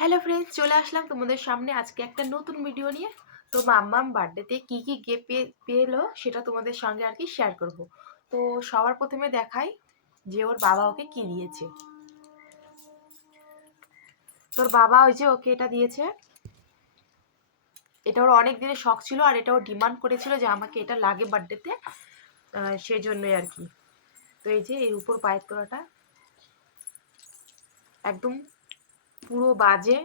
Hello friends, চলে আসলাম তোমাদের সামনে আজকে একটা নতুন ভিডিও নিয়ে। তো মাম্মাম বার্থডেতে কি কি গিফট পেলো সেটা তোমাদের সঙ্গে আর কি শেয়ার করব। তো সবার প্রথমে দেখাই যে ওর বাবা ওকে কি দিয়েছে। তোর বাবা ওই যে ওকে এটা দিয়েছে। এটা ওর অনেক দিনের শখ ছিল আর এটা ও ডিমান্ড করেছিল যে আমাকে এটা লাগে বার্থডেতে, সেই জন্যই আর কি। তো এই যে এর উপর পায়ের তোলাটা একদম পুরো বাজে,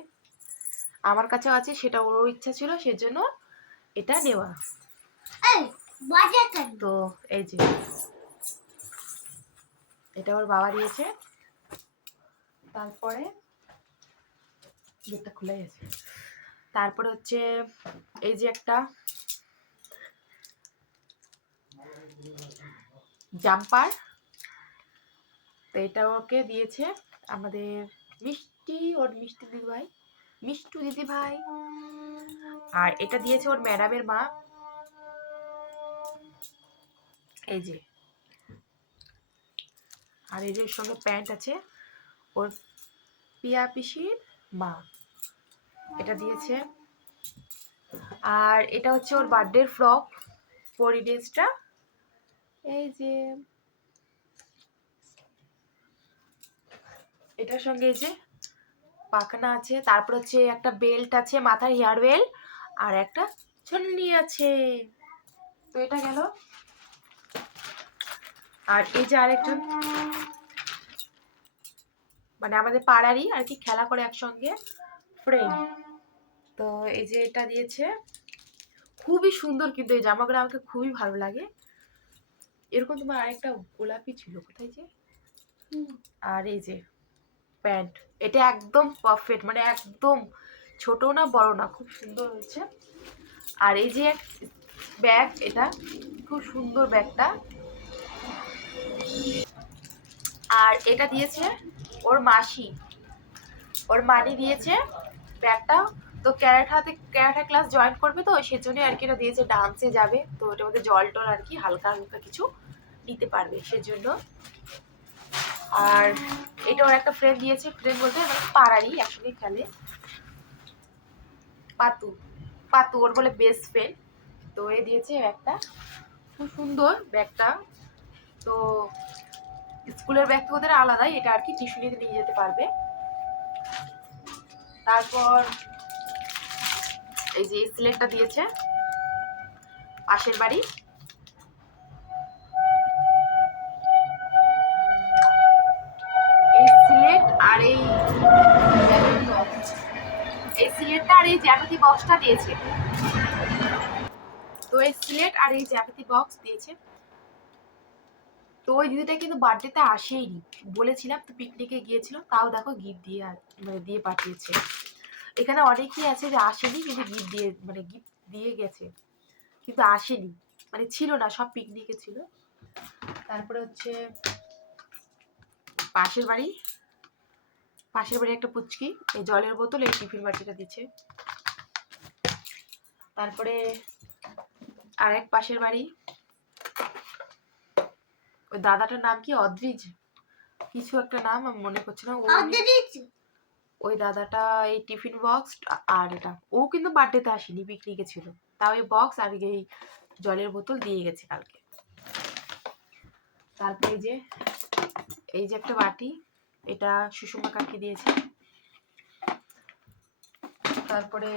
আমার কাছেও আছে, সেটা ওরও ইচ্ছা ছিল সেজন্য এটা নেওয়া। তো এই যে এটা ওর বাবা দিয়েছে। তারপরে গেটটা খুলে গেছে। তারপরে হচ্ছে এই যে একটা জাম্পার, তো এটা ওকে দিয়েছে আমাদের মিষ্টি দিদি ভাই, মিষ্টু দিদি ভাই। আর এটা দিয়েছে ওর ম্যাডামের মা। এই যে, আর এই যে ওর সঙ্গে প্যান্ট আছে ওর পিয়া পিসির মা, এটা দিয়েছে। আর এটা হচ্ছে ওর বার্থডে ফ্রক পরি ড্রেসটা। এই যে এটার সঙ্গে এই যে পাখনা আছে, তারপর হচ্ছে একটা বেল্ট আছে, মাথার হেয়ার বেল্ট, আর একটা ছন্নি আছে। তো এটা গেল। আর এই যে আরেকজন মানে আমাদের পাড়ারই আর কি, খেলা করে একসঙ্গে ফ্রেন্ড। তো এই যে এটা দিয়েছে, খুবই সুন্দর, কিন্তু এই জামাগুলো আমাকে খুবই ভালো লাগে। এরকম তোমার আরেকটা গোলাপি ছিল কোথায় যে। আর এই যে প্যান্ট, এটা একদম পারফেক্ট, মানে একদম ছোট না বড় না, খুব সুন্দর হয়েছে। আর এই যে ব্যাগ, এটা খুব সুন্দর ব্যাগটা। আর এটা দিয়েছে ওর মাসি, ওর মানি দিয়েছে ব্যাগটা। তো ক্যারাটা ক্লাস জয়েন করবে, তো সেজন্য আর কি এটা দিয়েছে, ডান্সে যাবে, তো ওটার মধ্যে জল টল আর কি হালকা হালকা কিছু নিতে পারবে সেজন্য। আর এটা ওর একটা ফ্রেন্ড দিয়েছে, ফ্রেন্ড বলতে মানে পাড়ারই, একসঙ্গে খেলে, পাতু। পাতু ওর বলে বেস্ট ফ্রেন্ড। তো এ দিয়েছে একটা, খুব সুন্দর ব্যাগটা। তো স্কুলের ব্যাগ তো ওদের আলাদাই, এটা আর কি টিউশনিতে নিয়ে যেতে পারবে। তারপর এই যে স্লেটটা দিয়েছে পাশের বাড়ি। এই সিলেট আর এই সিলেটটা আর এই জ্যামিতি বক্সটা দিয়েছে। তো এই সিলেট আর এই জ্যামিতি বক্স দিয়েছে। তো ওই দিদিটা কিন্তু বার্থডেতে আসেইনি, বলেছিলাম তো পিকনিকে গিয়েছিল, তাও দেখো গিফট দিয়ে মানে দিয়ে পাঠিয়েছে। এখানে অনেকেই আছে যে আসেনি কিন্তু গিফট দিয়ে মানে গিফট দিয়ে গেছে, কিন্তু আসেনি, মানে ছিল না, সব পিকনিকে ছিল। তারপরে হচ্ছে পাশের বাড়ি একটা পুচকি এই জলের বোতল, এই টিফিন বাটিটা দিচ্ছে। তারপরে আরেক পাশের বাড়ি ওই দাদাটার নাম কি, অদ্রিজ কিছু একটা নাম, আমি মনে করছি না। ওই দাদাটা এই টিফিন বক্স আর এটা, ও কিন্তু বার্থডেতে আসেনি, পিকনিকে ছিল, তাও এই বক্স আর এই জলের বোতল দিয়ে গেছে কালকে। তারপরে এই যে একটা বাটি, এটা সুষমা কাকি দিয়েছে। তারপরে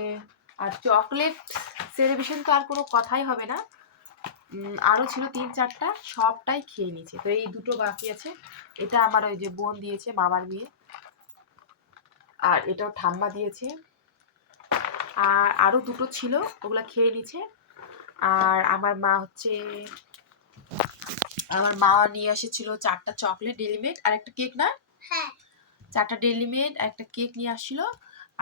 আর চকলেট সেলিব্রেশন তো আর কোনো কথাই হবে না, আরো ছিল 3-4টা, সবটাই খেয়ে নিয়েছে। তো এই দুটো বাকি আছে, এটা আমার ওই যে বোন দিয়েছে, মামার মেয়ে। আর এটাও ঠাম্মা দিয়েছে। আর আরো দুটো ছিল, ওগুলা খেয়ে নিছে। আর আমার মা নিয়ে এসেছিল 4টা চকলেট ডেলিমেট আর একটা কেক, না হ্যাঁ 4টা ডেলিমেট আর একটা কেক নিয়ে আসছিল।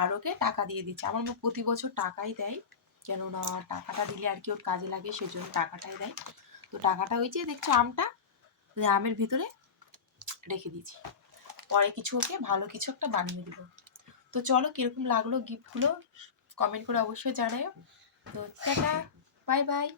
আর ওকে টাকা দিয়ে দিচ্ছে। আমার মা প্রতি বছর টাকাই দেয়, কেননা টাকাটা দিলে আর কি ওর কাজে লাগে, সেজন্য টাকাটাই দেয়। তো টাকাটা ওই যে দেখছো আমটা, আমের ভিতরে রেখে দিয়েছি, পরে কিছু ওকে ভালো কিছু একটা বানিয়ে দিব। তো চলো, কিরকম লাগলো গিফটগুলো কমেন্ট করে অবশ্যই জানাও। তো টাটা, বাই বাই।